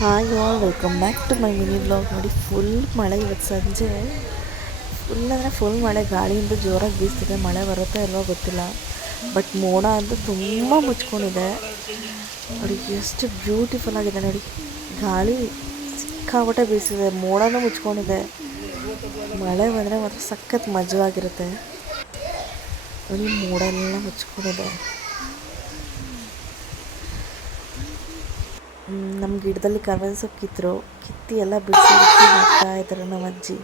Hi all, welcome back to my mini blog. ನೋಡಿ, full ಮಳೆ ಇವತ್ತು ಸಂಜೆ. ಫುಲ್ ಅಂದರೆ ಫುಲ್ ಮಳೆ, ಗಾಳಿಯಿಂದ ಜೋರಾಗಿ ಬೀಸ್ತಿದೆ. ಮಳೆ ಬರುತ್ತೋ ಇಲ್ವೋ ಗೊತ್ತಿಲ್ಲ, ಬಟ್ ಮೋಡ ಅಂತೂ ತುಂಬ ಮುಚ್ಕೊಂಡಿದೆ. ನೋಡಿ ಎಷ್ಟು ಬ್ಯೂಟಿಫುಲ್ ಆಗಿದೆ. ನೋಡಿ, ಗಾಳಿ ಸಿಕ್ಕಾಪಟ್ಟೆ ಬೀಸಿದೆ, ಮೋಡನೂ ಮುಚ್ಕೊಂಡಿದೆ. ಮಳೆ ಬಂದರೆ ಮಾತ್ರ ಸಖತ್ ಮಜವಾಗಿರುತ್ತೆ. ನೋಡಿ, ಮೋಡ ಎಲ್ಲ ಮುಚ್ಕೊಂಡಿದೆ. ನಮ್ಮ ಗಿಡದಲ್ಲಿ ಕರ್ಬೇವಿನ ಸೊಪ್ಪು ಕಿತ್ತಿ ಎಲ್ಲ ಬಿಡಿಸಿ ಹಾಕ್ತಾ ಇದ್ದಾರೆ ನಮ್ಮ ಅಜ್ಜಿ.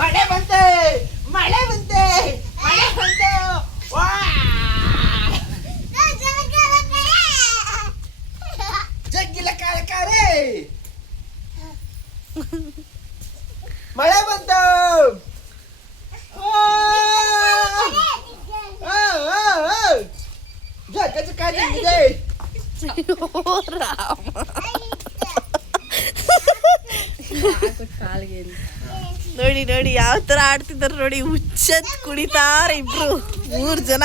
ಮಳೆ ಬಂತೆ, ಮಳೆ ಬಂತೆ, ಮಳೆ ಬಂತೆ. ಜಗ್ಗಿಲ ಕಾರೆ ಮಳೆ ಬಂತು. ನೋಡಿ ನೋಡಿ ಯಾವ ತರ ಆಡ್ತಿದ್ದಾರೆ ನೋಡಿ, ಹುಚ್ಚತ್ ಕುಡಿತಾರೆ ಇಬ್ರು 3 ಜನ.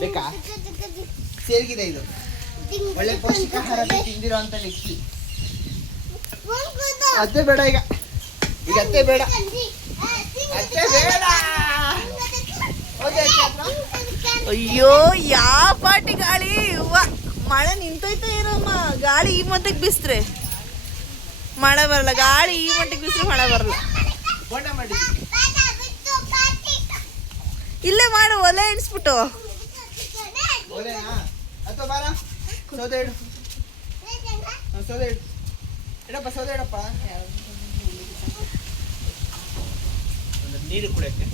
ಬೇಕಾ? ಸೇರಿಗಿದೆ ಇದು. ಒಳ್ಳೆ ಪೌಷ್ಟಿಕಾಹಾರ ತಿಂದಿರೋ ಅಂತ ವ್ಯಕ್ತಿ. ಅತ್ತೆ ಬೇಡ, ಈಗ ಅತ್ತೆ ಬೇಡ, ಅತ್ತೆ ಬೇಡ. ಅಯ್ಯೋ, ಯಾವ ಪಾಟಿ ಗಾಳಿ! ಮಳೆ ನಿಂತೋಯ್ತಾ ಇರಮ್ಮ. ಗಾಳಿ ಈ ಮಟ್ಟಿಗೆ ಬೀಸ್ರೆ ಮಳೆ ಬರಲ್ಲ, ಗಾಳಿ ಈ ಮಟ್ಟಿಗೆ ಬೀಸ್ರೆ ಮಳೆ ಬರಲ್ಲ. ಇಲ್ಲೇ ಮಾಡು, ಒಲೆ ಎಣಿಸ್ಬಿಟ್ಟು. ಸೌದೆ ಇಡಪ್ಪ, ಸೌದೆ ಇಡಪ್ಪ. ನೀರು ಕುಡಿಯಕ್ಕೆ